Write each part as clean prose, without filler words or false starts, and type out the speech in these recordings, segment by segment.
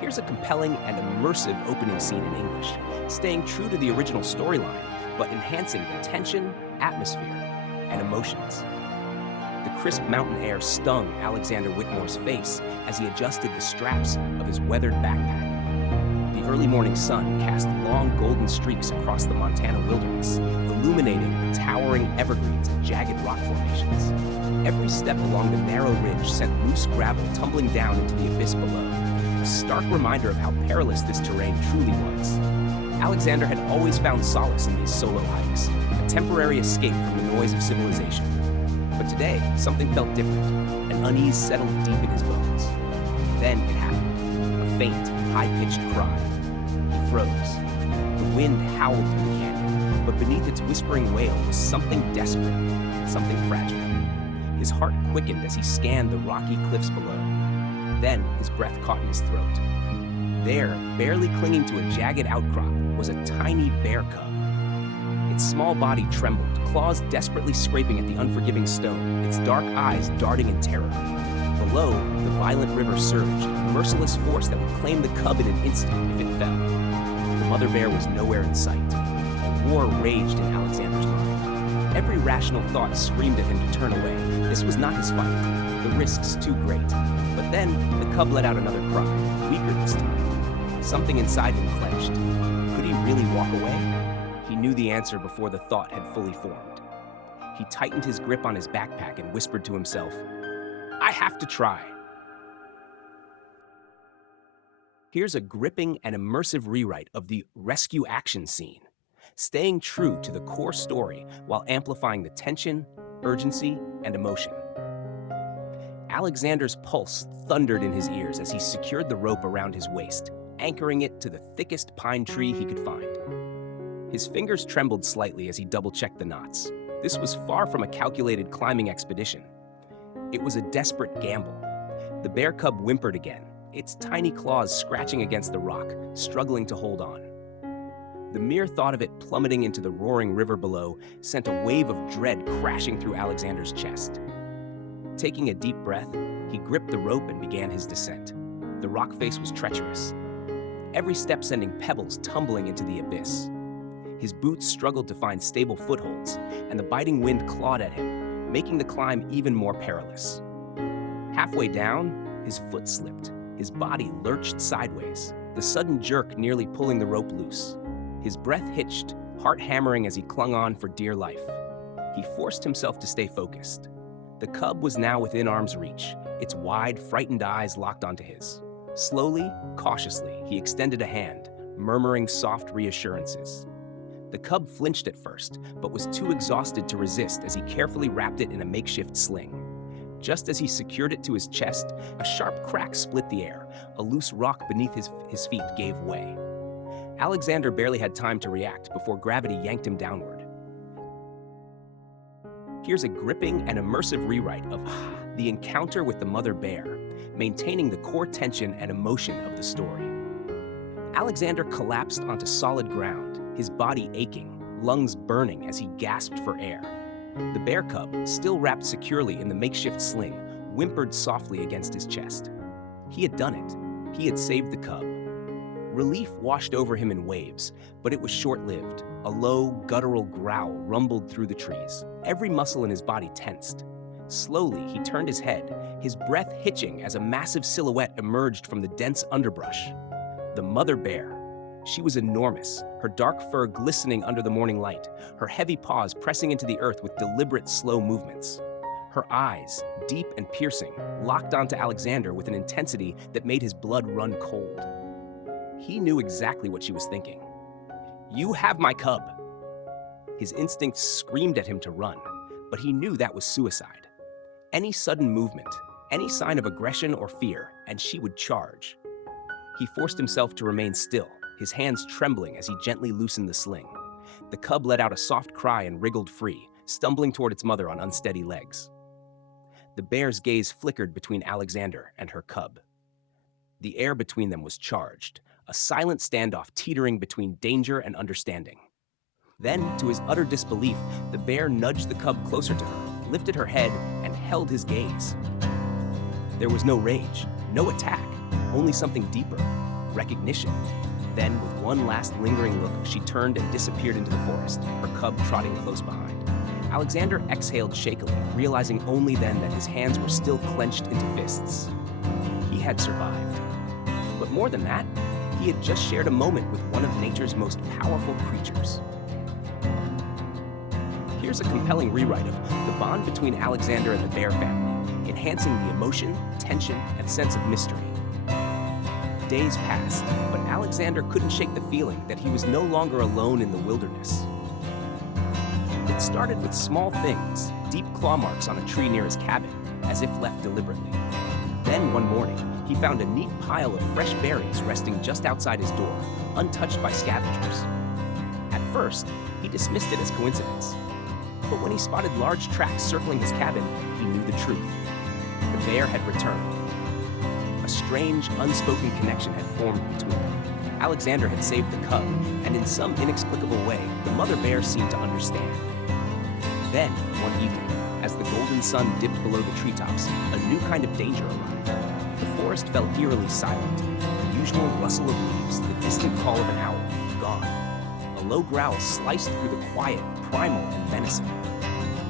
Here's a compelling and immersive opening scene in English, staying true to the original storyline, but enhancing the tension, atmosphere, and emotions. The crisp mountain air stung Alexander Whitmore's face as he adjusted the straps of his weathered backpack. The early morning sun cast long golden streaks across the Montana wilderness, illuminating the towering evergreens and jagged rock formations. Every step along the narrow ridge sent loose gravel tumbling down into the abyss below, a stark reminder of how perilous this terrain truly was. Alexander had always found solace in these solo hikes, a temporary escape from the noise of civilization. But today, something felt different. An unease settled deep in his bones. Then it happened. A faint, high-pitched cry. He froze. The wind howled through the canyon, but beneath its whispering wail was something desperate, something fragile. His heart quickened as he scanned the rocky cliffs below. Then his breath caught in his throat. There, barely clinging to a jagged outcrop, was a tiny bear cub. Its small body trembled, claws desperately scraping at the unforgiving stone, its dark eyes darting in terror. Below, the violent river surged, a merciless force that would claim the cub in an instant if it fell. The mother bear was nowhere in sight. A war raged in Alexander's mind. Every rational thought screamed at him to turn away. This was not his fight, the risks too great. But then, the cub let out another cry, weaker this time. Something inside him clenched. Could he really walk away? He knew the answer before the thought had fully formed. He tightened his grip on his backpack and whispered to himself, "I have to try." Here's a gripping and immersive rewrite of the rescue action scene, staying true to the core story while amplifying the tension, urgency, and emotion. Alexander's pulse thundered in his ears as he secured the rope around his waist, anchoring it to the thickest pine tree he could find. His fingers trembled slightly as he double-checked the knots. This was far from a calculated climbing expedition. It was a desperate gamble. The bear cub whimpered again, its tiny claws scratching against the rock, struggling to hold on. The mere thought of it plummeting into the roaring river below sent a wave of dread crashing through Alexander's chest. Taking a deep breath, he gripped the rope and began his descent. The rock face was treacherous, every step sending pebbles tumbling into the abyss. His boots struggled to find stable footholds, and the biting wind clawed at him, making the climb even more perilous. Halfway down, his foot slipped. His body lurched sideways, the sudden jerk nearly pulling the rope loose. His breath hitched, heart hammering as he clung on for dear life. He forced himself to stay focused. The cub was now within arm's reach, its wide, frightened eyes locked onto his. Slowly, cautiously, he extended a hand, murmuring soft reassurances. The cub flinched at first, but was too exhausted to resist as he carefully wrapped it in a makeshift sling. Just as he secured it to his chest, a sharp crack split the air. A loose rock beneath his feet gave way. Alexander barely had time to react before gravity yanked him downward. Here's a gripping and immersive rewrite of the encounter with the mother bear, maintaining the core tension and emotion of the story. Alexander collapsed onto solid ground, his body aching, lungs burning as he gasped for air. The bear cub, still wrapped securely in the makeshift sling, whimpered softly against his chest. He had done it. He had saved the cub. Relief washed over him in waves, but it was short-lived. A low, guttural growl rumbled through the trees. Every muscle in his body tensed. Slowly, he turned his head, his breath hitching as a massive silhouette emerged from the dense underbrush. The mother bear. She was enormous, her dark fur glistening under the morning light, her heavy paws pressing into the earth with deliberate, slow movements. Her eyes, deep and piercing, locked onto Alexander with an intensity that made his blood run cold. He knew exactly what she was thinking. "You have my cub." His instincts screamed at him to run, but he knew that was suicide. Any sudden movement, any sign of aggression or fear, and she would charge. He forced himself to remain still, his hands trembling as he gently loosened the sling. The cub let out a soft cry and wriggled free, stumbling toward its mother on unsteady legs. The bear's gaze flickered between Alexander and her cub. The air between them was charged, a silent standoff teetering between danger and understanding. Then, to his utter disbelief, the bear nudged the cub closer to her, lifted her head, and held his gaze. There was no rage, no attack, only something deeper, recognition. Then, with one last lingering look, she turned and disappeared into the forest, her cub trotting close behind. Alexander exhaled shakily, realizing only then that his hands were still clenched into fists. He had survived. But more than that, he had just shared a moment with one of nature's most powerful creatures. Here's a compelling rewrite of the bond between Alexander and the bear family, enhancing the emotion, tension, and sense of mystery. Days passed, but Alexander couldn't shake the feeling that he was no longer alone in the wilderness. It started with small things, deep claw marks on a tree near his cabin, as if left deliberately. Then one morning, he found a neat pile of fresh berries resting just outside his door, untouched by scavengers. At first, he dismissed it as coincidence. But when he spotted large tracks circling his cabin, he knew the truth. The bear had returned. A strange, unspoken connection had formed between them. Alexander had saved the cub, and in some inexplicable way, the mother bear seemed to understand. Then, one evening, as the golden sun dipped below the treetops, a new kind of danger arrived. The forest fell eerily silent. The usual rustle of leaves, the distant call of an owl, gone. A low growl sliced through the quiet, primal, and menacing.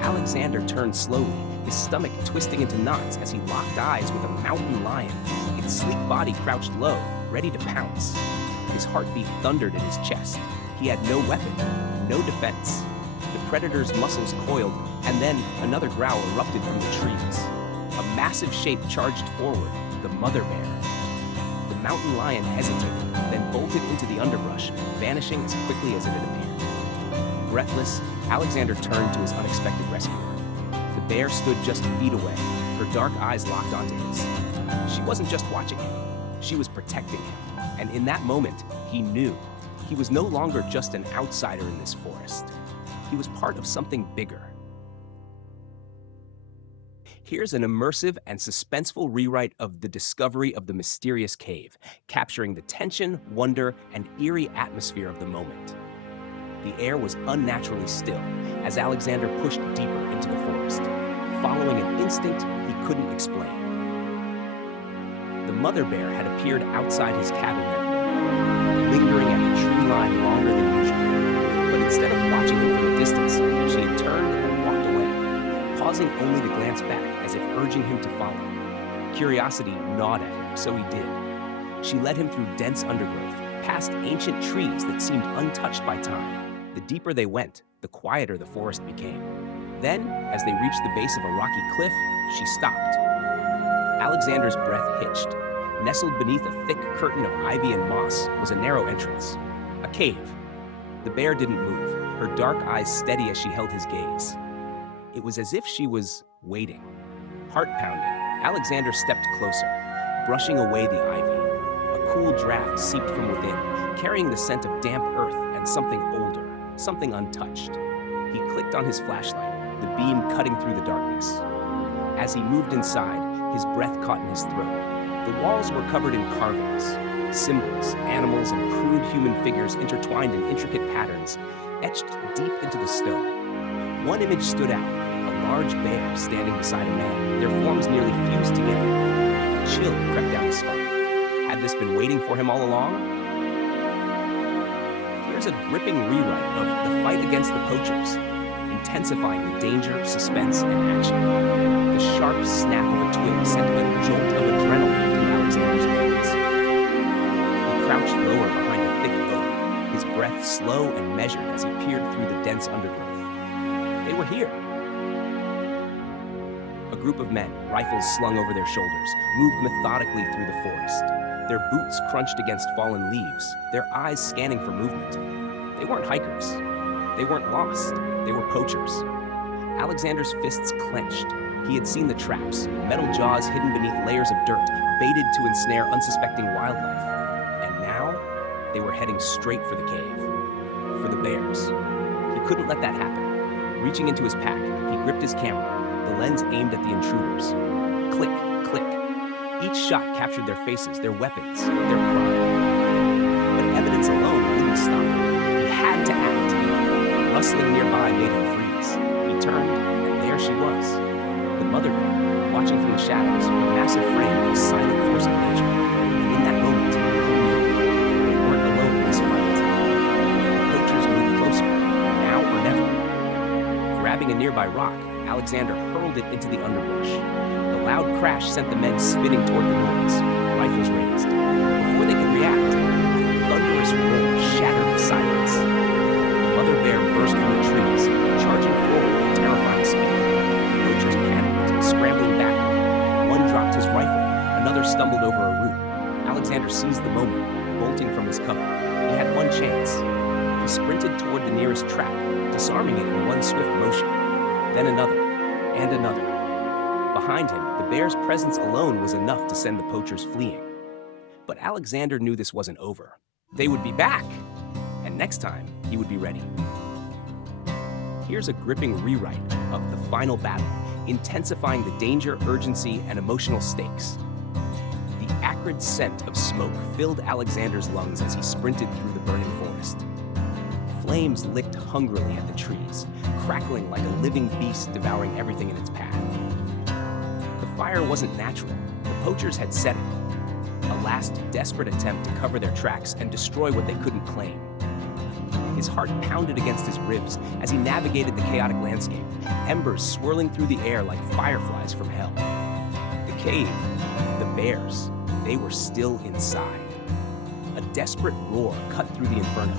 Alexander turned slowly, his stomach twisting into knots as he locked eyes with a mountain lion, its sleek body crouched low, ready to pounce. His heartbeat thundered in his chest. He had no weapon, no defense. The predator's muscles coiled, and then another growl erupted from the trees. A massive shape charged forward, the mother bear. The mountain lion hesitated, then bolted into the underbrush, vanishing as quickly as it had appeared. Breathless, Alexander turned to his unexpected rescuer. The bear stood just feet away, her dark eyes locked onto his. She wasn't just watching him, she was protecting him. And in that moment, he knew. He was no longer just an outsider in this forest. He was part of something bigger. Here's an immersive and suspenseful rewrite of the discovery of the mysterious cave, capturing the tension, wonder, and eerie atmosphere of the moment. The air was unnaturally still as Alexander pushed deeper into the forest, following an instinct he couldn't explain. The mother bear had appeared outside his cabin that morning, lingering at the tree line longer than usual. But instead of watching him from a distance, she had turned and walked away, pausing only to glance back as if urging him to follow. Curiosity gnawed at him, so he did. She led him through dense undergrowth, past ancient trees that seemed untouched by time. The deeper they went, the quieter the forest became. Then, as they reached the base of a rocky cliff, she stopped. Alexander's breath hitched. Nestled beneath a thick curtain of ivy and moss was a narrow entrance, a cave. The bear didn't move, her dark eyes steady as she held his gaze. It was as if she was waiting. Heart pounding, Alexander stepped closer, brushing away the ivy. A cool draft seeped from within, carrying the scent of damp earth and something older, something untouched. He clicked on his flashlight, the beam cutting through the darkness. As he moved inside, his breath caught in his throat. The walls were covered in carvings, symbols, animals, and crude human figures intertwined in intricate patterns, etched deep into the stone. One image stood out, a large bear standing beside a man, their forms nearly fused together. A chill crept down his spine. Had this been waiting for him all along? Here's a gripping rewrite of the fight against the poachers, intensifying the danger, suspense, and action. The sharp snap of a twig sent a jolt of adrenaline through Alexander's veins. He crouched lower behind a thick oak, his breath slow and measured as he peered through the dense undergrowth. They were here. A group of men, rifles slung over their shoulders, moved methodically through the forest. Their boots crunched against fallen leaves, their eyes scanning for movement. They weren't hikers. They weren't lost. They were poachers. Alexander's fists clenched. He had seen the traps, metal jaws hidden beneath layers of dirt, baited to ensnare unsuspecting wildlife. And now, they were heading straight for the cave, for the bears. He couldn't let that happen. Reaching into his pack, he gripped his camera, the lens aimed at the intruders. Click, click. Each shot captured their faces, their weapons, their crime. But evidence alone wouldn't stop him. He had to act. A rustling nearby made him freeze. He turned, and there she was. The mother bear, watching from the shadows, her massive frame, a silent force of nature. And in that moment, he knew nearby rock, Alexander hurled it into the underbrush. The loud crash sent the men spinning toward the noise, rifles raised. Before they could react, a thunderous roar shattered the silence. The mother bear burst from the trees, charging forward at terrifying speed. The poachers panicked, scrambling backward. One dropped his rifle, another stumbled over a root. Alexander seized the moment, bolting from his cover. He had one chance. He sprinted toward the nearest trap, disarming it in one swift motion. Then another, and another. Behind him, the bear's presence alone was enough to send the poachers fleeing. But Alexander knew this wasn't over. They would be back, and next time, he would be ready. Here's a gripping rewrite of the final battle, intensifying the danger, urgency, and emotional stakes. The acrid scent of smoke filled Alexander's lungs as he sprinted through the burning forest. Flames licked hungrily at the trees, crackling like a living beast devouring everything in its path. The fire wasn't natural. The poachers had set it. A last desperate attempt to cover their tracks and destroy what they couldn't claim. His heart pounded against his ribs as he navigated the chaotic landscape, embers swirling through the air like fireflies from hell. The cave, the bears, they were still inside. A desperate roar cut through the inferno.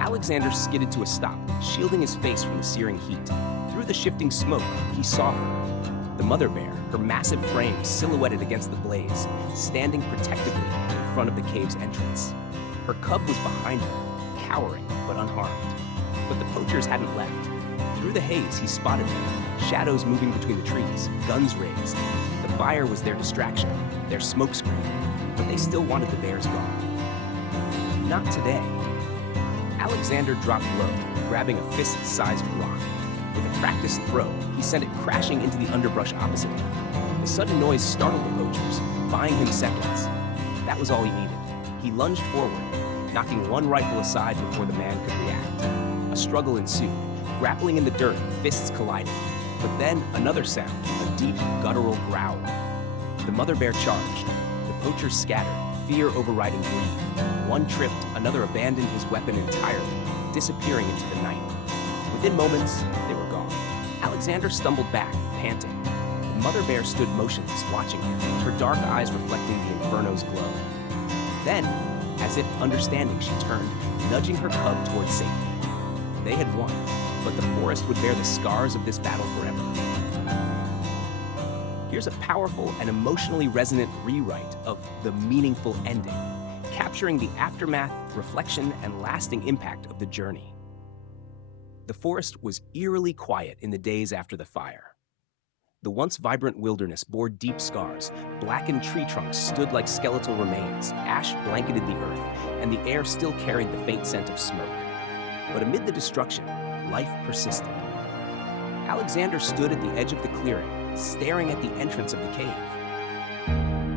Alexander skidded to a stop, shielding his face from the searing heat. Through the shifting smoke, he saw her. The mother bear, her massive frame silhouetted against the blaze, standing protectively in front of the cave's entrance. Her cub was behind her, cowering but unharmed. But the poachers hadn't left. Through the haze, he spotted them, shadows moving between the trees, guns raised. The fire was their distraction, their smokescreen, but they still wanted the bears gone. Not today. Alexander dropped low, grabbing a fist-sized rock. With a practiced throw, he sent it crashing into the underbrush opposite him. The sudden noise startled the poachers, buying him seconds. That was all he needed. He lunged forward, knocking one rifle aside before the man could react. A struggle ensued, grappling in the dirt, fists collided. But then another sound, a deep, guttural growl. The mother bear charged. The poachers scattered, fear overriding greed. One tripped, another abandoned his weapon entirely, disappearing into the night. Within moments, they were gone. Alexander stumbled back, panting. The mother bear stood motionless, watching him, her dark eyes reflecting the inferno's glow. Then, as if understanding, she turned, nudging her cub towards safety. They had won, but the forest would bear the scars of this battle forever. Here's a powerful and emotionally resonant rewrite of the meaningful ending, capturing the aftermath, reflection, and lasting impact of the journey. The forest was eerily quiet in the days after the fire. The once vibrant wilderness bore deep scars. Blackened tree trunks stood like skeletal remains, ash blanketed the earth, and the air still carried the faint scent of smoke. But amid the destruction, life persisted. Alexander stood at the edge of the clearing, staring at the entrance of the cave.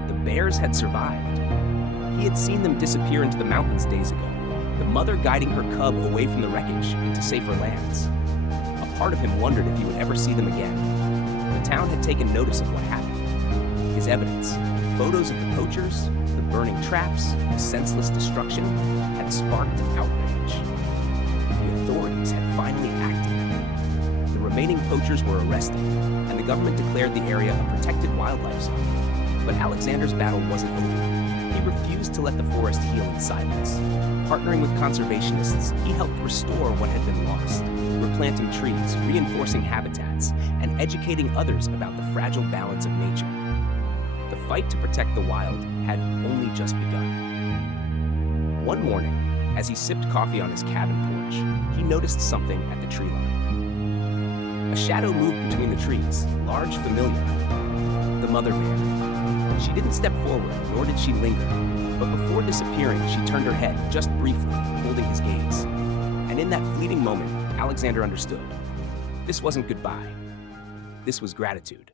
The bears had survived. He had seen them disappear into the mountains days ago, the mother guiding her cub away from the wreckage into safer lands. A part of him wondered if he would ever see them again. The town had taken notice of what happened. His evidence, photos of the poachers, the burning traps, the senseless destruction, had sparked outrage. The authorities had finally acted. The remaining poachers were arrested, and the government declared the area a protected wildlife zone. But Alexander's battle wasn't over. He refused to let the forest heal in silence. Partnering with conservationists, he helped restore what had been lost, replanting trees, reinforcing habitats, and educating others about the fragile balance of nature. The fight to protect the wild had only just begun. One morning, as he sipped coffee on his cabin porch, he noticed something at the tree line. A shadow moved between the trees, large, familiar. The mother bear. She didn't step forward, nor did she linger, but before disappearing, she turned her head, just briefly, holding his gaze. And in that fleeting moment, Alexander understood. This wasn't goodbye. This was gratitude.